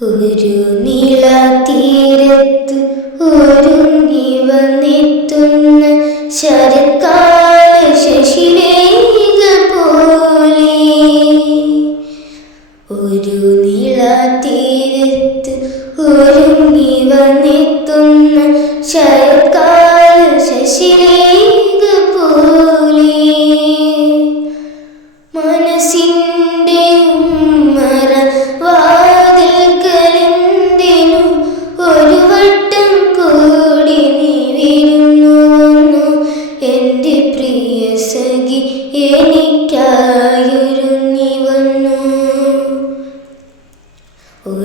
ഒരു നീള തീരത്ത് ഒരുങ്ങി വന്നെത്തുന്ന ശരത്കാല ശശിരേഖ പോലെ ഒരു നീള തീരത്ത് ഒരുങ്ങി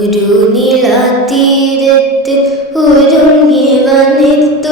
ഒരു നിളാതീരത്ത് ഒരുങ്ങി വന്നെത്തുന്ന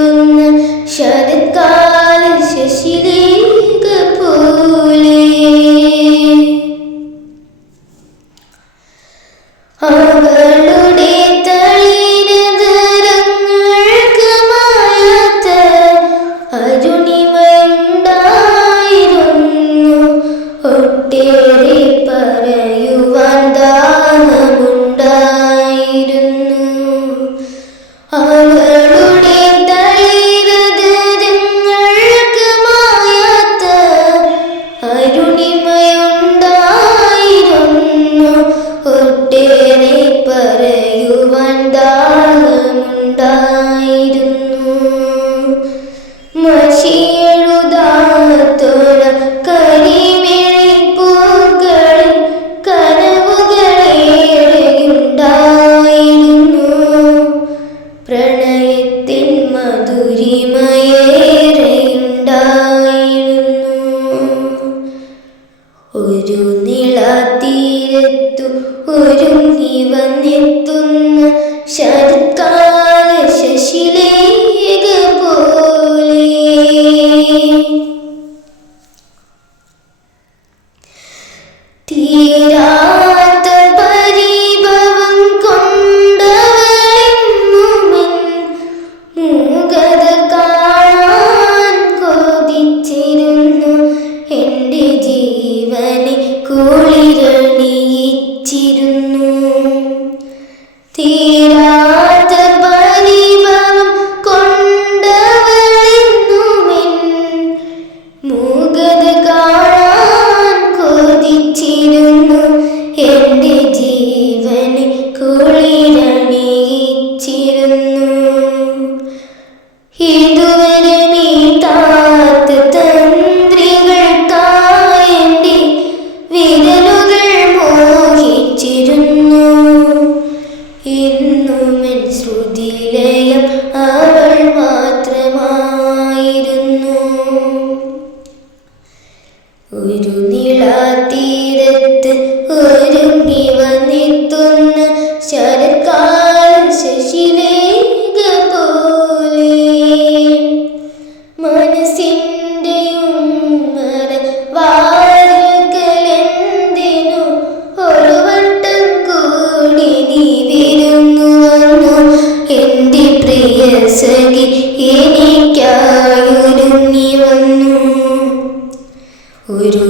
ഒരു നിളാതീരത്തു ഒരുങ്ങി വന്നെത്തുന്ന ശരത്കാല ശശിലേഖ പോലെ തീരാത്ത ഒരു നിളാതീരത്ത് ഒരുങ്ങി വന്നെത്തുന്ന ശരത്കാല ശശിലേഖ പോലെ മനസ്സിന്റെ ഉമ്മറ വാതിൽക്കലെന്തിനു ഒരു വട്ടം കൂടി നീ വിരുന്നു വന്നു. എന്റെ പ്രിയ സഖി എനിക്കായൊരുങ്ങി ഒരു